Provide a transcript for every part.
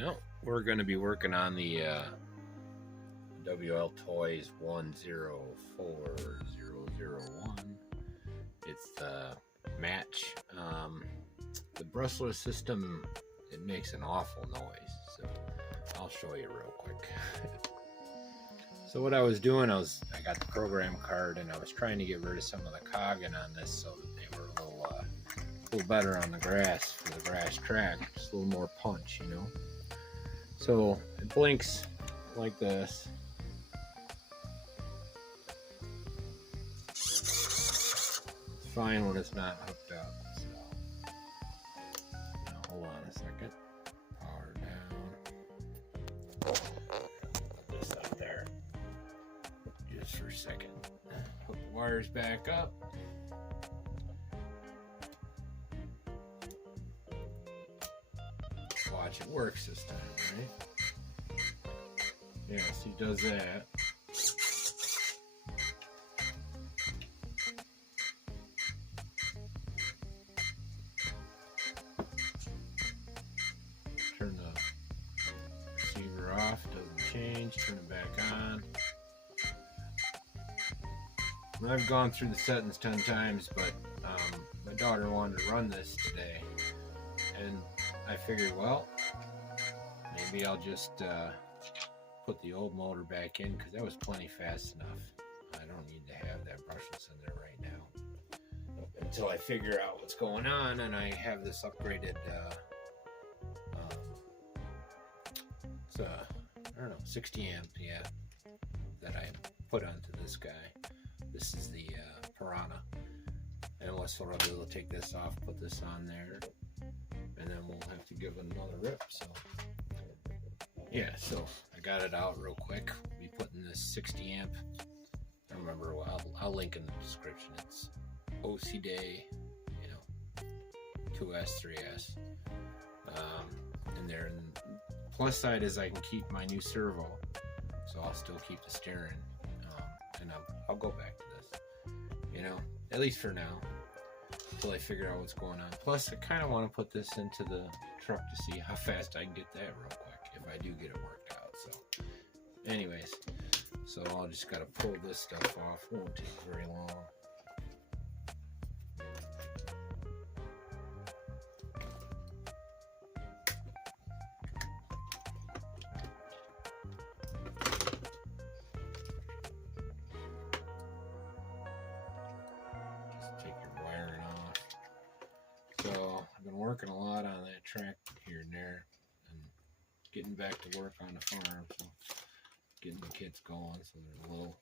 Well, we're going to be working on the WLTOYS 104001. It's the match. The brushless system, it makes an awful noise, so I'll show you real quick. So what I was doing, I got the program card and I was trying to get rid of some of the cogging on this so that they were a little better on the grass for the grass track, just a little more punch, you know. So it blinks like this. It's fine when it's not hooked up. So now hold on a second. Power down. Put this up there just for a second. Hook the wires back up. Watch it works this time, right? Yes, he does that. Turn the receiver off, doesn't change, turn it back on. I've gone through the settings 10 times, but my daughter wanted to run this today, and I figured, well, maybe I'll just put the old motor back in because that was plenty fast enough. I don't need to have that brushless in there right now until I figure out what's going on, and I have this upgraded it's a, I don't know, 60 amp, yeah, that I put onto this guy. This is the Piranha, and what's what I'll do, I'll take this off, put this on there, and then we'll have to give it another rip. So yeah, so I got it out real quick. We'll be putting this 60 amp, I don't remember, I'll link in the description. It's OC Day, you know, 2S, 3S in there. And plus side is I can keep my new Servo, so I'll still keep the steering, and I'll go back to this, you know, at least for now, until I figure out what's going on. Plus I kind of want to put this into the truck to see how fast I can get that real quick if I do get it worked out. So anyways, so I'll just gotta pull this stuff off. It won't take very long. Working a lot on that track here and there, and getting back to work on the farm, so getting the kits going, so there's a little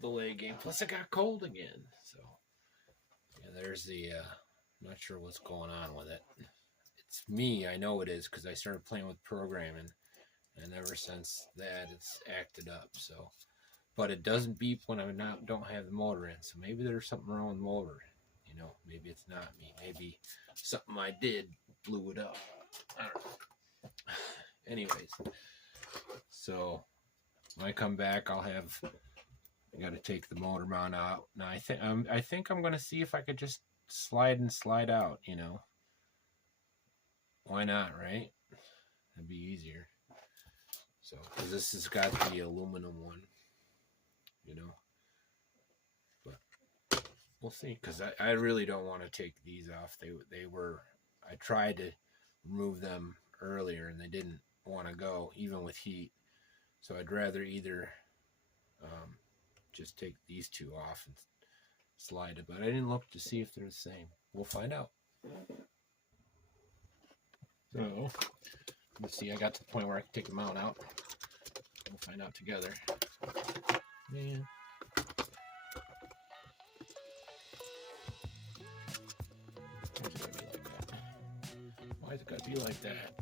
delay game. Plus it got cold again, so yeah, there's the not sure what's going on with it. It's me, I know it is, because I started playing with programming, and ever since that it's acted up. So, but it doesn't beep when I don't have the motor in, so maybe there's something wrong with the motor. You know, maybe it's not me. Maybe something I did blew it up. I don't know. Anyways, so when I come back, I got to take the motor mount out. Now I think I'm going to see if I could just slide out. You know, why not, right? That'd be easier. So, because this has got the aluminum one, you know. We'll see, because I really don't want to take these off. They were, I tried to remove them earlier and they didn't want to go, even with heat. So I'd rather either just take these two off and slide it. But I didn't look to see if they're the same. We'll find out. So let's see. I got to the point where I can take the mount out. We'll find out together. Man. Why is it gotta be like that?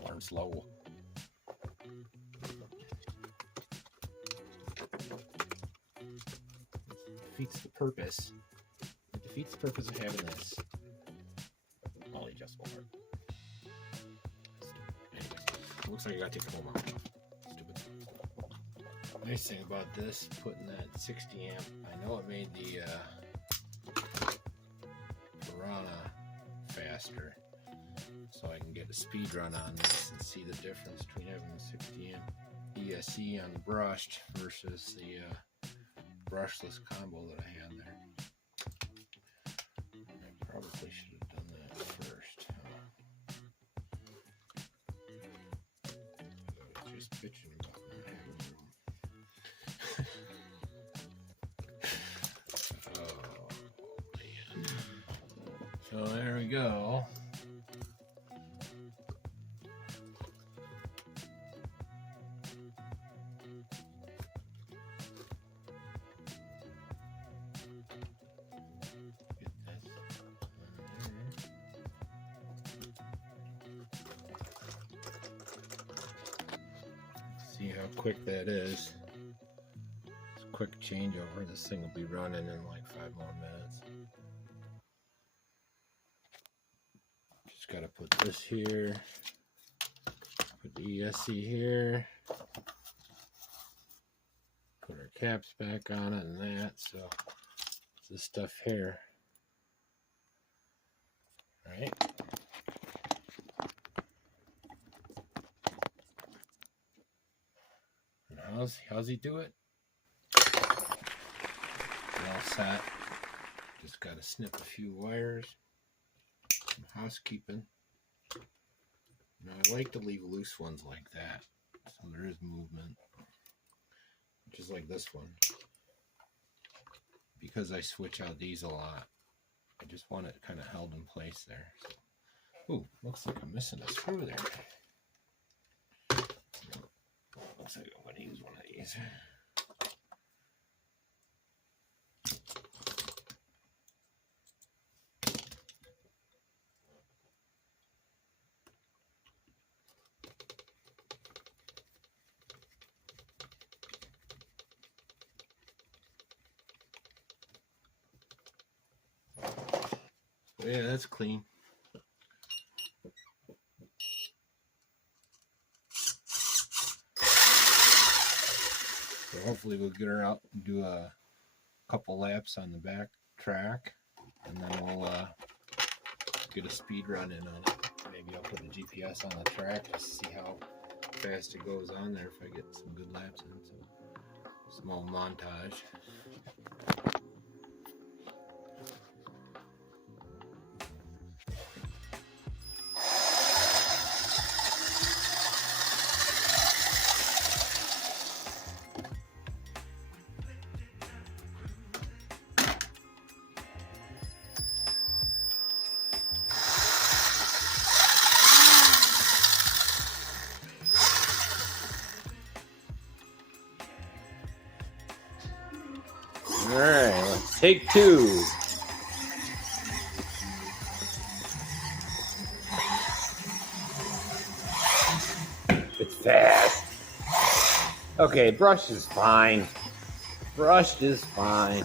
Alarm's low. Defeats the purpose. defeats the purpose of having this all adjustable. Anyway, looks like I gotta take the whole mount off. Stupid. Nice thing about this, putting that 60 amp, I know it made the Piranha faster, so I can get a speed run on this and see the difference between having the 60 amp ESC on the brushed versus the brushless combo that I had there. I probably should have done that first. I was just bitching about not having room. Oh man. So there we go. See how quick that is. It's a quick changeover. This thing will be running in like 5 more minutes. Just gotta put this here, put the ESC here, put our caps back on it and that. So it's this stuff here. All right. How's he do it? All set. Just got to snip a few wires. Some housekeeping. Now I like to leave loose ones like that, so there is movement. Just like this one. Because I switch out these a lot, I just want it kind of held in place there. Ooh, looks like I'm missing a screw there. Looks like I'm going to use one of these. Yeah, that's clean. So hopefully we'll get her out and do a couple laps on the back track, and then we'll get a speed run in on it. Maybe I'll put the GPS on the track to see how fast it goes on there if I get some good laps in. So small montage. All right, let's take two. It's fast. Okay, brushed is fine. Brushed is fine.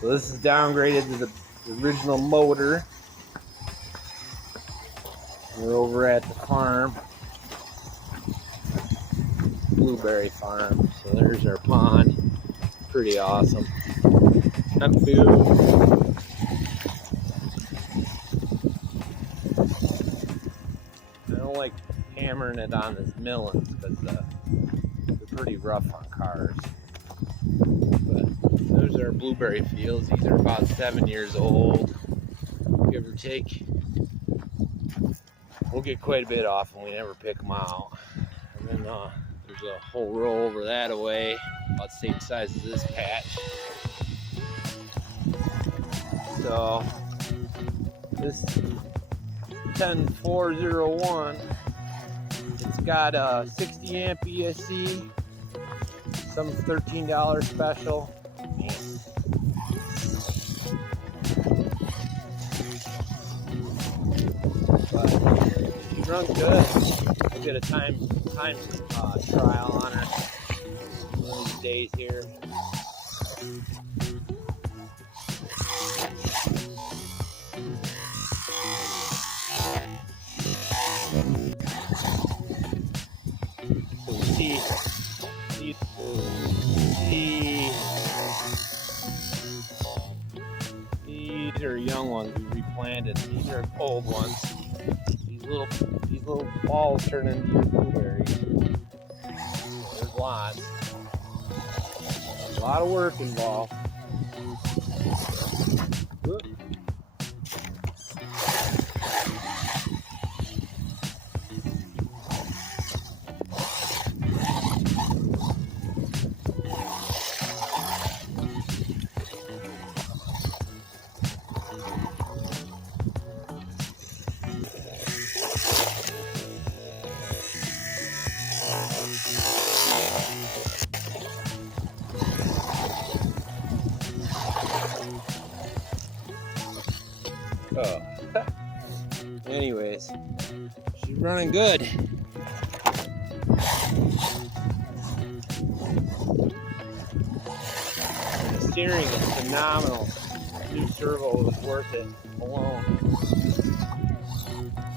So this is downgraded to the original motor. We're over at the farm. BlueBerry farm. So there's our pond. Pretty awesome. Not food. I don't like hammering it on this millings because they're pretty rough on cars. But those are BlueBerry fields. These are about 7 years old, give or take. We'll get quite a bit off and we never pick them out. And then there's a whole row over that away, about the same size as this patch. So this 10401, it's got a 60 amp ESC, some $13 special. But she runs good. I'll get a time trial on her one of these days here. These are young ones we replanted. These are old ones. These little balls turn into your blueberries. There's lots. A lot of work involved. Oh. Anyways, she's running good. The steering is phenomenal. New Servo was worth it alone.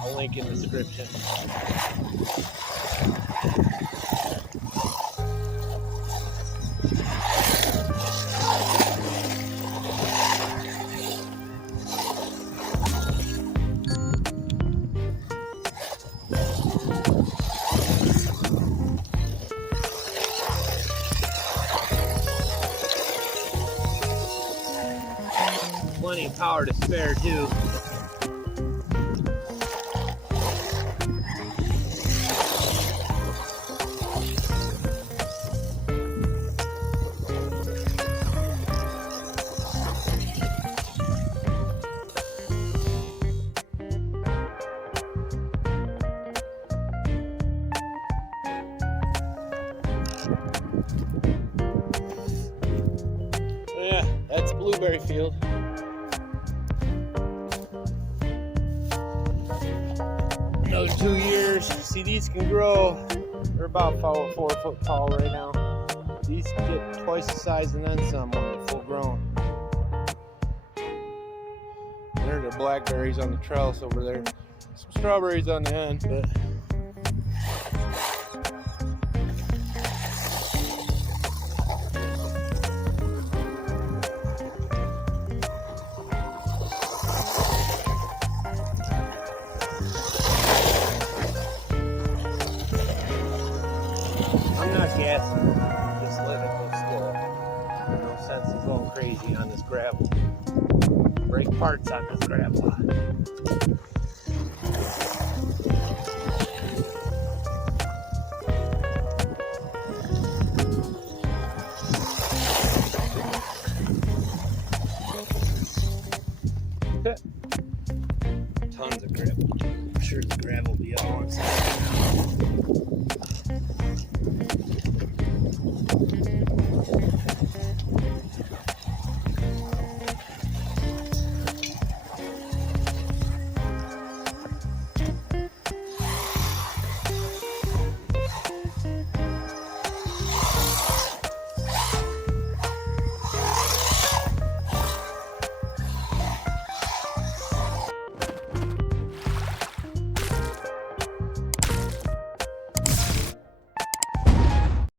I'll link in the description. 20 power to spare too. Yeah, that's blueberry field. Another 2 years. See, these can grow. They're about 4 foot tall right now. These get twice the size and then some when they're full grown. There are blackberries on the trellis over there. Some strawberries on the end, but I'm not gassing. Just let it go slow. No sense in going crazy on this gravel. Break parts on this gravel.